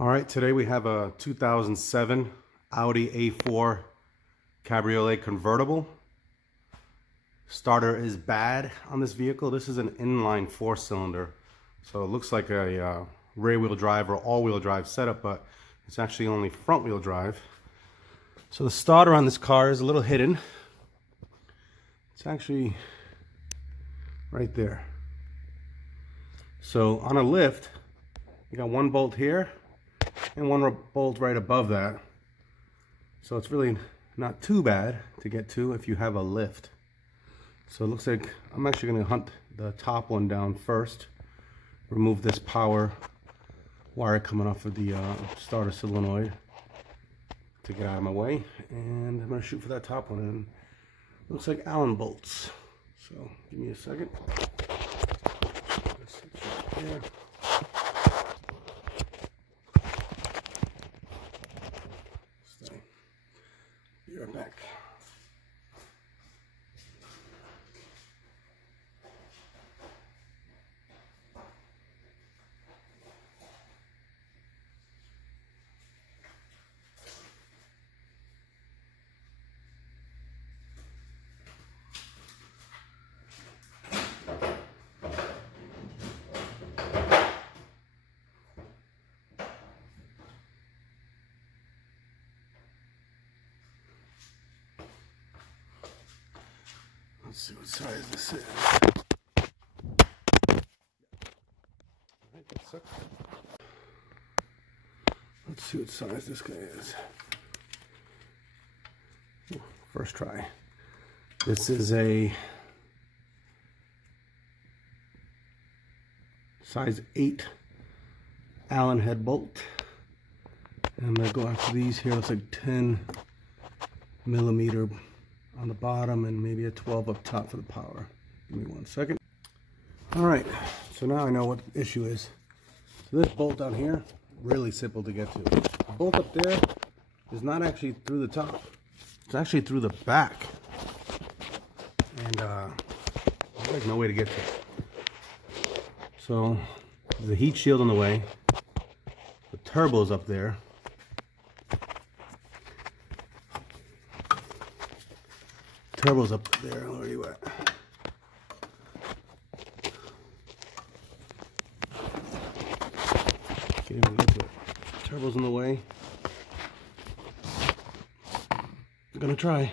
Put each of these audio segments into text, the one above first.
All right, today we have a 2007 Audi A4 Cabriolet convertible. Starter is bad on this vehicle. This is an inline 4-cylinder, so it looks like a rear-wheel drive or all-wheel drive setup, but it's actually only front-wheel drive. So the starter on this car is a little hidden. It's actually right there. So on a lift, you got one bolt here and one bolt right above that. So it's really not too bad to get to if you have a lift. So it looks like I'm actually going to hunt the top one down first. Remove this power wire coming off of the starter solenoid to get out of my way. And I'm going to shoot for that top one. And it looks like Allen bolts. So give me a second. There. Be right back. Let's see what size this is. Let's see what size this guy is. First try. This is a size 8 Allen head bolt. And I'm going to go after these here. Looks like 10 millimeter on the bottom and maybe a 12 up top for the power. Give me 1 second. Alright, so now I know what the issue is. So this bolt down here, really simple to get to. The bolt up there is not actually through the top. It's actually through the back. And there's like no way to get to it. So there's a heat shield in the way. The turbo's up there. Turbo's up there already wet. Can't even get to it. Turbo's in the way. I'm gonna try.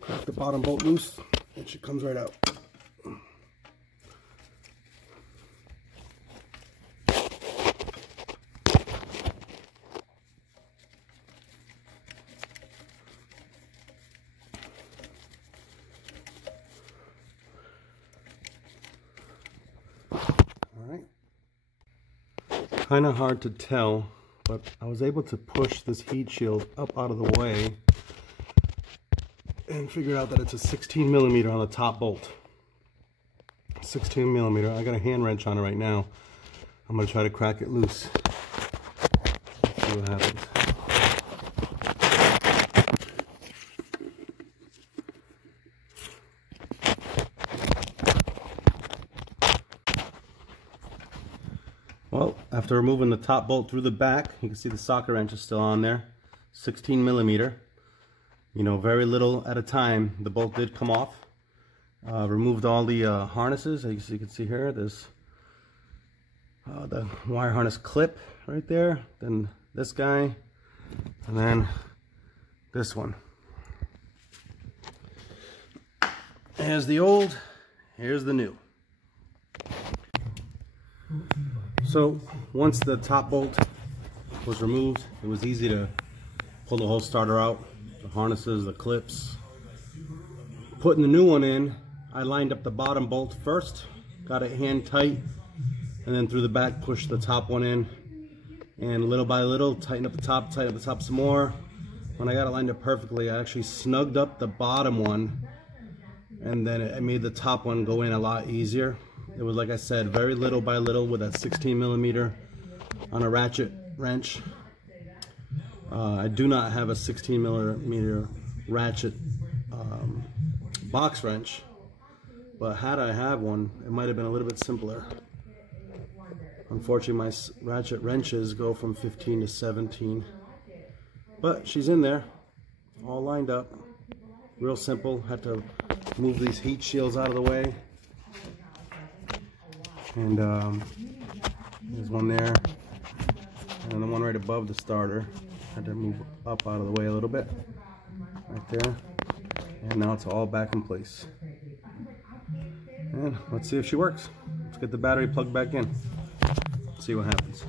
Crack the bottom bolt loose and she comes right out. Kind of hard to tell, but I was able to push this heat shield up out of the way and figure out that it's a 16 millimeter on the top bolt. 16 millimeter. I got a hand wrench on it right now. I'm going to try to crack it loose. Let's see what happens. Well, after removing the top bolt through the back, you can see the socket wrench is still on there. 16 millimeter. You know, very little at a time. The bolt did come off. Removed all the harnesses. As you can see here, there's the wire harness clip right there. Then this guy. And then this one. Here's the old. Here's the new. So once the top bolt was removed, it was easy to pull the whole starter out, the harnesses, the clips. Putting the new one in, I lined up the bottom bolt first, got it hand tight, and then through the back pushed the top one in, and little by little tighten up the top some more. When I got it lined up perfectly, I actually snugged up the bottom one, and then it made the top one go in a lot easier. It was, like I said, very little by little with a 16 millimeter on a ratchet wrench. I do not have a 16 millimeter ratchet box wrench, but had I had one, it might have been a little bit simpler. Unfortunately, my ratchet wrenches go from 15 to 17. But she's in there, all lined up. Real simple. Had to move these heat shields out of the way. And there's one there. And the one right above the starter. Had to move up out of the way a little bit. Right there. And now it's all back in place. And let's see if she works. Let's get the battery plugged back in. See what happens.